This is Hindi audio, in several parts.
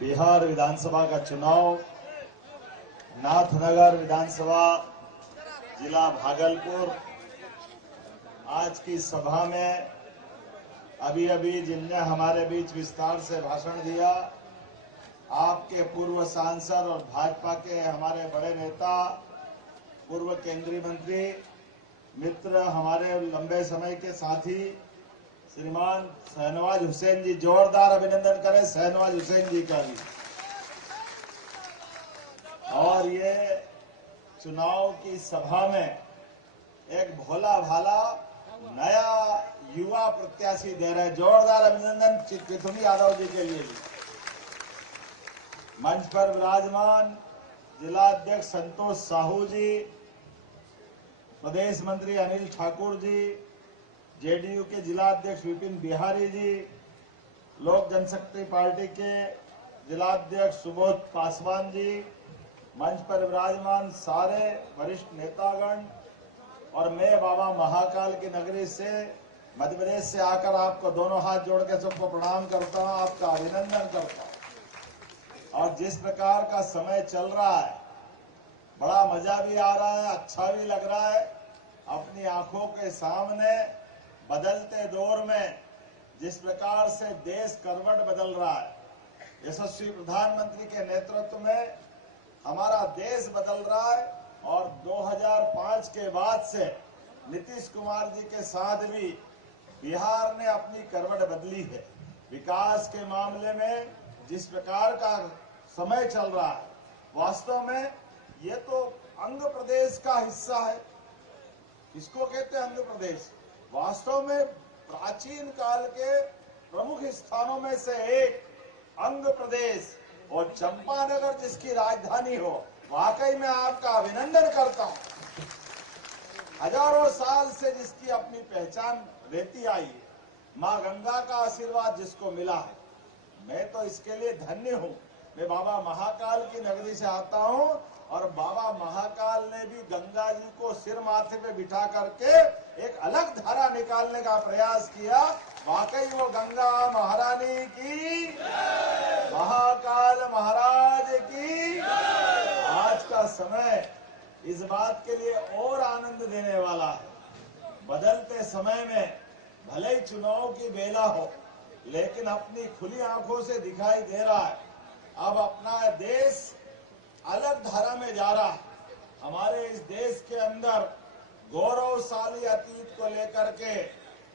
बिहार विधानसभा का चुनाव नाथनगर विधानसभा जिला भागलपुर। आज की सभा में अभी जिनने हमारे बीच विस्तार से भाषण दिया, आपके पूर्व सांसद और भाजपा के हमारे बड़े नेता, पूर्व केंद्रीय मंत्री मित्र, हमारे लंबे समय के साथी श्रीमान शहनवाज हुसैन जी, जोरदार अभिनंदन करें शहनवाज हुसैन जी का भी। और ये चुनाव की सभा में एक भोला भाला नया युवा प्रत्याशी दे रहे, जोरदार अभिनंदन पृथ्वी यादव जी के लिए भी। मंच पर विराजमान जिला अध्यक्ष संतोष साहू जी, प्रदेश मंत्री अनिल ठाकुर जी, जेडीयू के जिला अध्यक्ष विपिन बिहारी जी, लोक जनशक्ति पार्टी के जिला अध्यक्ष सुबोध पासवान जी, मंच पर विराजमान सारे वरिष्ठ नेतागण, और मैं बाबा महाकाल की नगरी से मध्य प्रदेश से आकर आपको दोनों हाथ जोड़ के सबको प्रणाम करता हूं, आपका अभिनंदन करता हूं। और जिस प्रकार का समय चल रहा है, बड़ा मजा भी आ रहा है, अच्छा भी लग रहा है। अपनी आंखों के सामने बदलते दौर में जिस प्रकार से देश करवट बदल रहा है, यशस्वी प्रधानमंत्री के नेतृत्व में हमारा देश बदल रहा है। और 2005 के बाद से नीतीश कुमार जी के साथ भी बिहार ने अपनी करवट बदली है। विकास के मामले में जिस प्रकार का समय चल रहा है, वास्तव में ये तो अंग प्रदेश का हिस्सा है। इसको कहते हैं अंग प्रदेश। वास्तव में प्राचीन काल के प्रमुख स्थानों में से एक अंग प्रदेश, और चंपानगर जिसकी राजधानी हो, वाकई में आपका अभिनंदन करता हूं। हजारों साल से जिसकी अपनी पहचान रहती आई है, मां गंगा का आशीर्वाद जिसको मिला है, मैं तो इसके लिए धन्य हूं। मैं बाबा महाकाल की नगरी से आता हूं, और बाबा महाकाल ने भी गंगा जी को सिर माथे पे बिठा करके एक अलग धारा निकालने का प्रयास किया। वाकई वो गंगा महारानी की, महाकाल महाराज की। आज का समय इस बात के लिए और आनंद देने वाला है। बदलते समय में भले ही चुनाव की बेला हो, लेकिन अपनी खुली आंखों से दिखाई दे रहा है, अब अपना देश अलग धारा में जा रहा है। हमारे इस देश के अंदर गौरवशाली अतीत को लेकर के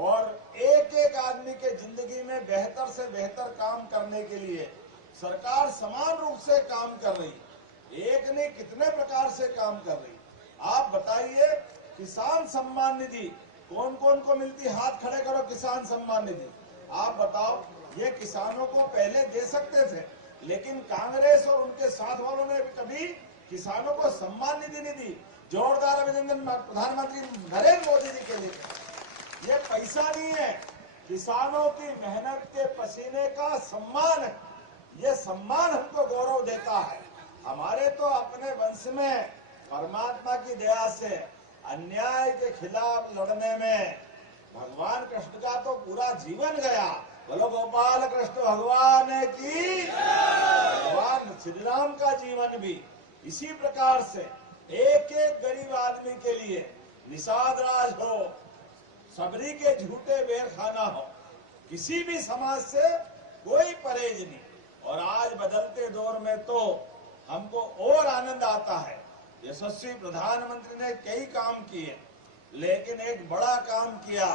और एक एक आदमी के जिंदगी में बेहतर से बेहतर काम करने के लिए सरकार समान रूप से काम कर रही है। एक ने कितने प्रकार से काम कर रही। आप बताइए, किसान सम्मान निधि कौन कौन को मिलती? हाथ खड़े करो। किसान सम्मान निधि आप बताओ। ये किसानों को पहले दे सकते थे, लेकिन कांग्रेस और उनके साथ वालों ने कभी किसानों को सम्मान निधि नहीं दी। जोरदार अभिनंदन प्रधानमंत्री नरेंद्र मोदी जी के लिए। ये पैसा नहीं है, किसानों की मेहनत के पसीने का सम्मान है। ये सम्मान हमको गौरव देता है। हमारे तो अपने वंश में परमात्मा की दया से अन्याय के खिलाफ लड़ने में भगवान कृष्ण का तो पूरा जीवन गया। बोलो गोपाल कृष्ण भगवान की। भगवान श्री राम का जीवन भी इसी प्रकार से एक एक गरीब आदमी के लिए निषाद राज हो, सबरी के झूठे बेर खाना हो, किसी भी समाज से कोई परहेज नहीं। और आज बदलते दौर में तो हमको और आनंद आता है। यशस्वी प्रधानमंत्री ने कई काम किए, लेकिन एक बड़ा काम किया,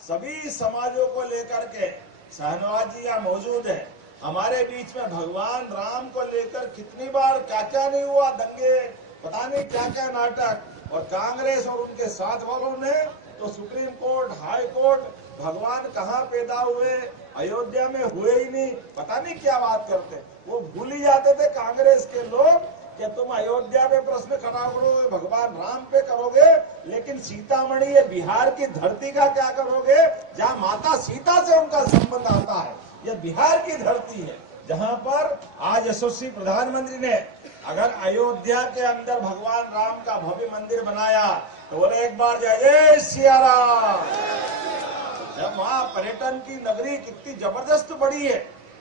सभी समाजों को लेकर के। शहनवाज जी यहाँ मौजूद है। हमारे बीच में भगवान राम को लेकर कितनी बार क्या क्या नहीं हुआ, दंगे, पता नहीं क्या क्या नाटक। और कांग्रेस और उनके साथ वालों ने तो सुप्रीम कोर्ट, हाई कोर्ट, भगवान कहाँ पैदा हुए, अयोध्या में हुए ही नहीं, पता नहीं क्या बात करते। वो भूल ही जाते थे कांग्रेस के लोग कि तुम अयोध्या पे प्रश्न खड़ा करोगे, भगवान राम पे करोगे, लेकिन सीतामढ़ी ये बिहार की धरती का क्या करोगे, जहाँ माता सीता से उनका संबंध आता है। ये बिहार की धरती है, जहाँ पर आज यशस्वी प्रधानमंत्री ने अगर अयोध्या के अंदर भगवान राम का भव्य मंदिर बनाया तो बोले एक बार जय सिया राम। जब वहाँ पर्यटन की नगरी कितनी जबरदस्त बड़ी है,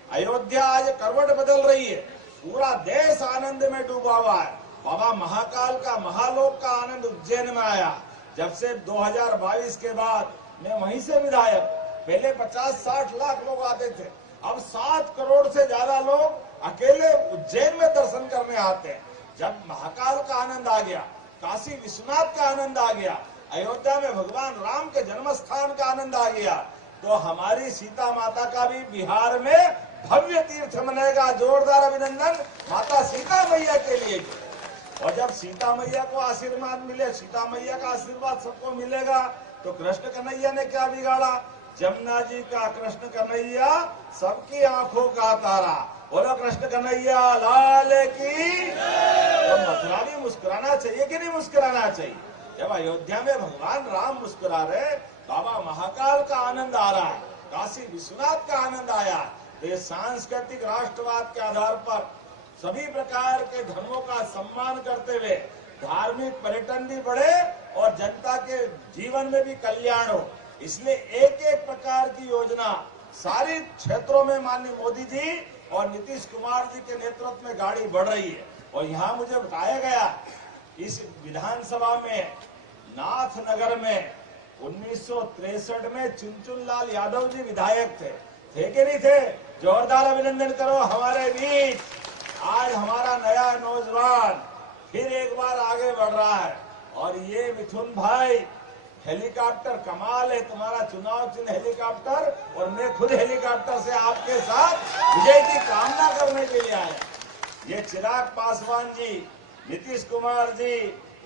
अयोध्या आज करवट बदल रही है, पूरा देश आनंद में डूबा हुआ है। बाबा महाकाल का, महालोक का आनंद उज्जैन में आया। जब से 2022 के बाद मैं वहीं से विधायक, पहले 50-60 लाख लोग आते थे, अब 7 करोड़ से ज्यादा लोग अकेले उज्जैन में दर्शन करने आते हैं। जब महाकाल का आनंद आ गया, काशी विश्वनाथ का आनंद आ गया, अयोध्या में भगवान राम के जन्म स्थान का आनंद आ गया, तो हमारी सीता माता का भी बिहार में भव्य तीर्थ मनेगा। जोरदार अभिनंदन माता सीता मैया के लिए। और जब सीता मैया को आशीर्वाद मिले, सीता मैया का आशीर्वाद सबको मिलेगा, तो कृष्ण कन्हैया ने क्या बिगाड़ा? जमुना जी का कृष्ण कन्हैया सबकी आंखों का तारा। बोलो कृष्ण कन्हैया लाल की। तो मथुरा भी मुस्कुराना चाहिए कि नहीं मुस्कुराना चाहिए? जब अयोध्या में भगवान राम मुस्कुरा रहे, बाबा महाकाल का आनंद आ रहा है, काशी विश्वनाथ का आनंद आया, तो ये सांस्कृतिक राष्ट्रवाद के आधार पर सभी प्रकार के धर्मों का सम्मान करते हुए धार्मिक पर्यटन भी बढ़े और जनता के जीवन में भी कल्याण हो, इसलिए एक एक प्रकार की योजना सारी क्षेत्रों में माननीय मोदी जी और नीतीश कुमार जी के नेतृत्व में गाड़ी बढ़ रही है। और यहाँ मुझे बताया गया, इस विधानसभा में नाथनगर में 1963 में चुनचुनलाल यादव जी विधायक थे कि नहीं थे? जोरदार अभिनंदन करो हमारे बीच। आज हमारा नया नौजवान फिर एक बार आगे बढ़ रहा है। और ये मिथुन भाई, हेलीकॉप्टर कमाल है, तुम्हारा चुनाव चिन्ह हेलीकॉप्टर, और मैं खुद हेलीकॉप्टर से आपके साथ विजय की कामना करने के लिए आया। ये चिराग पासवान जी, नीतीश कुमार जी,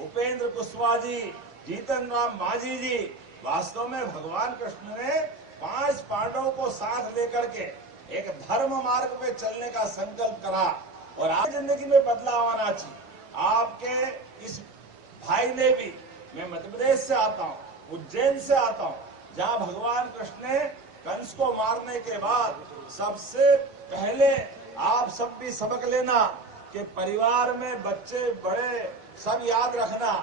उपेंद्र कुशवाहा जी, जीतन राम मांझी जी, वास्तव में भगवान कृष्ण ने 5 पांडवों को साथ लेकर के एक धर्म मार्ग पे चलने का संकल्प करा। और आज जिंदगी में बदलाव आना चाहिए। आपके इस भाई ने भी, मैं मध्य प्रदेश से आता हूँ, उज्जैन से आता हूँ, जहाँ भगवान कृष्ण ने कंस को मारने के बाद सबसे पहले आप सब भी सबक लेना कि परिवार में बच्चे बड़े सब याद रखना,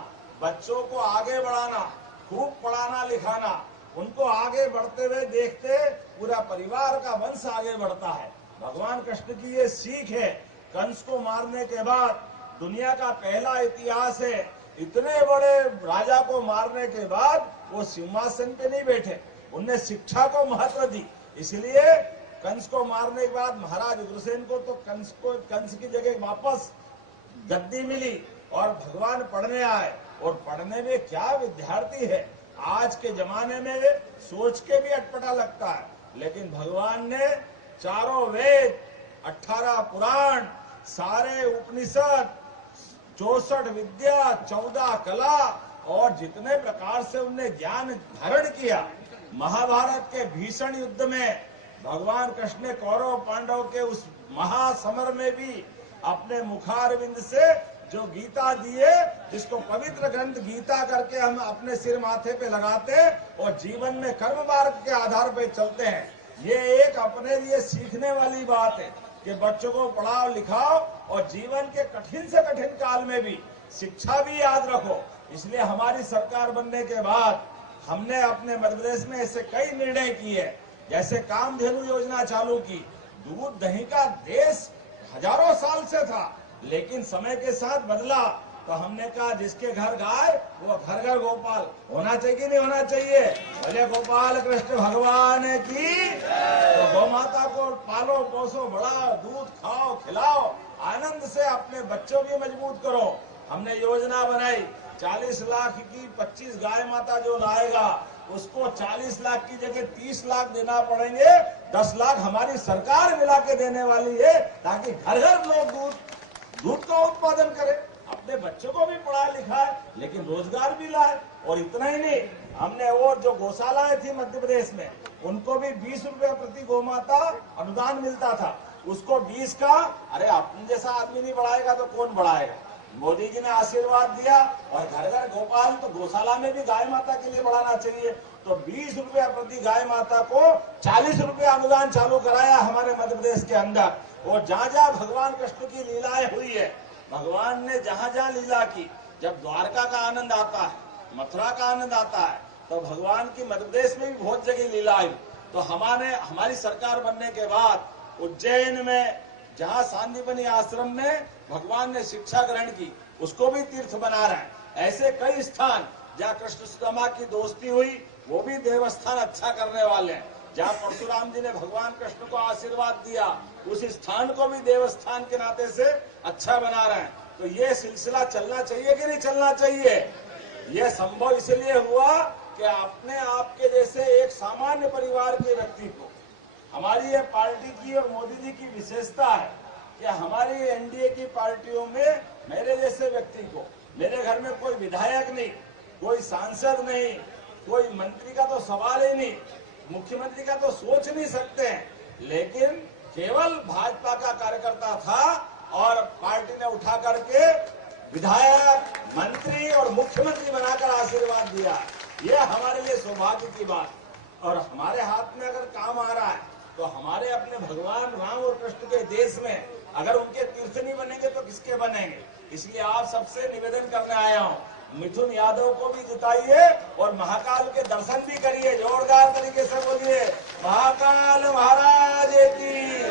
बच्चों को आगे बढ़ाना, खूब पढ़ाना लिखाना, उनको आगे बढ़ते हुए देखते पूरा परिवार का वंश आगे बढ़ता है। भगवान कृष्ण की ये सीख है। कंस को मारने के बाद दुनिया का पहला इतिहास है, इतने बड़े राजा को मारने के बाद वो सिंहासन पे नहीं बैठे, उनने शिक्षा को महत्व दी। इसलिए कंस को मारने के बाद महाराज उग्रसेन को तो कंस की जगह वापस गद्दी मिली और भगवान पढ़ने आए। और पढ़ने में क्या विद्यार्थी है, आज के जमाने में सोच के भी अटपटा लगता है, लेकिन भगवान ने चारों वेद, 18 पुराण, सारे उपनिषद, 64 विद्या, 14 कला और जितने प्रकार से उनने ज्ञान धारण किया। महाभारत के भीषण युद्ध में भगवान कृष्ण ने कौरव पांडव के उस महासमर में भी अपने मुखारविंद से जो गीता दिए, जिसको पवित्र ग्रंथ गीता करके हम अपने सिर माथे पे लगाते और जीवन में कर्म मार्ग के आधार पे चलते हैं, ये एक अपने लिए सीखने वाली बात है कि बच्चों को पढ़ाओ लिखाओ और जीवन के कठिन से कठिन काल में भी शिक्षा भी याद रखो। इसलिए हमारी सरकार बनने के बाद हमने अपने मध्य प्रदेश में ऐसे कई निर्णय किए, जैसे कामधेनु योजना चालू की। दूध दही का देश हजारों साल से था, लेकिन समय के साथ बदला, तो हमने कहा जिसके घर गाय वो घर घर गोपाल होना चाहिए कि नहीं होना चाहिए? भले गोपाल कृष्ण भगवान की। तो गौ माता को पालो पोसो, बढ़ाओ, दूध खाओ खिलाओ, आनंद से अपने बच्चों भी मजबूत करो। हमने योजना बनाई, 40 लाख की 25 गाय माता जो लाएगा उसको 40 लाख की जगह 30 लाख देना पड़ेंगे। 10 लाख हमारी सरकार मिला के देने वाली है, ताकि घर घर लोग दूध का उत्पादन करें, अपने बच्चों को भी पढ़ाए लिखाए, लेकिन रोजगार भी लाए। और इतना ही नहीं, हमने वो जो गौशालाएं थी मध्य प्रदेश में, उनको भी 20 रुपए प्रति गौमाता अनुदान मिलता था, उसको 20 का, अरे अपने जैसा आदमी नहीं बढ़ाएगा तो कौन बढ़ाएगा? मोदी जी ने आशीर्वाद दिया और घर घर गोपाल, तो गौशाला में भी गाय माता के लिए बढ़ाना चाहिए। तो 20 रुपया प्रति गाय माता को 40 रुपया अनुदान चालू कराया हमारे मध्य प्रदेश के अंदर। और जहाँ जहाँ भगवान कृष्ण की लीलाएं हुई है, भगवान ने जहाँ जहाँ लीला की, जब द्वारका का आनंद आता है, मथुरा का आनंद आता है, तो भगवान की मध्य प्रदेश में भी बहुत जगह लीला आई। तो हमारी सरकार बनने के बाद उज्जैन में जहां सांदीपनी आश्रम में भगवान ने शिक्षा ग्रहण की, उसको भी तीर्थ बना रहा है। ऐसे कई स्थान जहाँ कृष्ण सुदामा की दोस्ती हुई, वो भी देवस्थान अच्छा करने वाले हैं। जहाँ परशुराम जी ने भगवान कृष्ण को आशीर्वाद दिया, उस स्थान को भी देवस्थान के नाते से अच्छा बना रहे हैं। तो ये सिलसिला चलना चाहिए कि नहीं चलना चाहिए? ये संभव इसलिए हुआ कि अपने आपके जैसे एक सामान्य परिवार के व्यक्ति को, हमारी ये पार्टी की और मोदी जी की विशेषता है कि हमारी एनडीए की पार्टियों में मेरे जैसे व्यक्ति को, मेरे घर में कोई विधायक नहीं, कोई सांसद नहीं, कोई मंत्री का तो सवाल ही नहीं, मुख्यमंत्री का तो सोच नहीं सकते हैं, लेकिन केवल भाजपा का कार्यकर्ता था और पार्टी ने उठा करके विधायक, मंत्री और मुख्यमंत्री बनाकर आशीर्वाद दिया। यह हमारे लिए सौभाग्य की बात। और हमारे हाथ में अगर काम आ रहा है तो हमारे अपने भगवान राम और कृष्ण के देश में अगर उनके तीर्थ नहीं बनेंगे तो किसके बनेंगे? इसलिए आप सबसे निवेदन करने आया हूँ, मिथुन यादव को भी जिताइए और महाकाल के दर्शन भी करिए। जोरदार तरीके से बोलिए महाकाल महाराज की।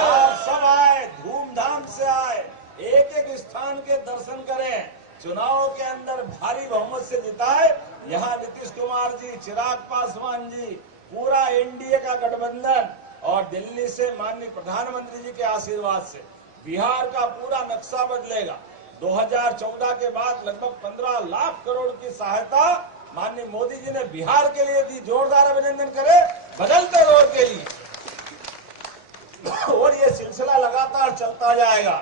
आप सब आए, धूमधाम से आए, एक एक स्थान के दर्शन करें, चुनाव के अंदर भारी बहुमत से जिताए। यहाँ नीतीश कुमार जी, चिराग पासवान जी, पूरा एनडीए का गठबंधन और दिल्ली से माननीय प्रधानमंत्री जी के आशीर्वाद से बिहार का पूरा नक्शा बदलेगा। 2014 के बाद लगभग 15 लाख करोड़ की सहायता माननीय मोदी जी ने बिहार के लिए दी। जोरदार अभिनंदन करें बदलते दौर के लिए। और ये सिलसिला लगातार चलता जाएगा।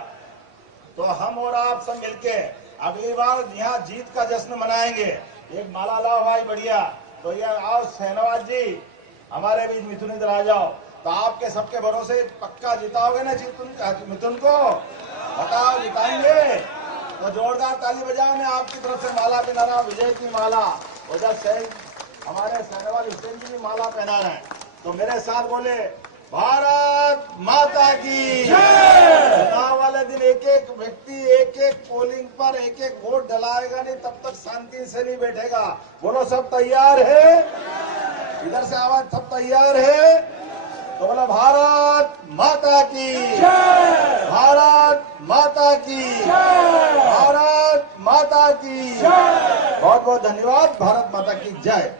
तो हम और आप सब मिलके अगली बार यहाँ जीत का जश्न मनाएंगे। एक माला लाओ भाई, बढ़िया। तो ये आओ शहनवाज जी, हमारे बीच मिथुन इधर आ जाओ। तो आपके सबके भरोसे पक्का जिताओगे ना मिथुन को? बताओ जिताएंगे? तो जोरदार ताली बजाओ। मैं आपकी तरफ से माला पहना रहा हूँ, विजय की माला। उधर हमारे शहनवाज हुसैन जी भी माला पहना रहे हैं। तो मेरे साथ बोले भारत माता की जय। चुनाव वाले दिन एक एक व्यक्ति एक एक पोलिंग पर एक एक वोट डलाएगा नहीं, तब तक शांति से नहीं बैठेगा। बोलो सब तैयार है? इधर से आवाज, सब तैयार है? तो बोला भारत माता की जय, भारत माता की जय, भारत माता की जय। बहुत बहुत धन्यवाद। भारत माता की जय।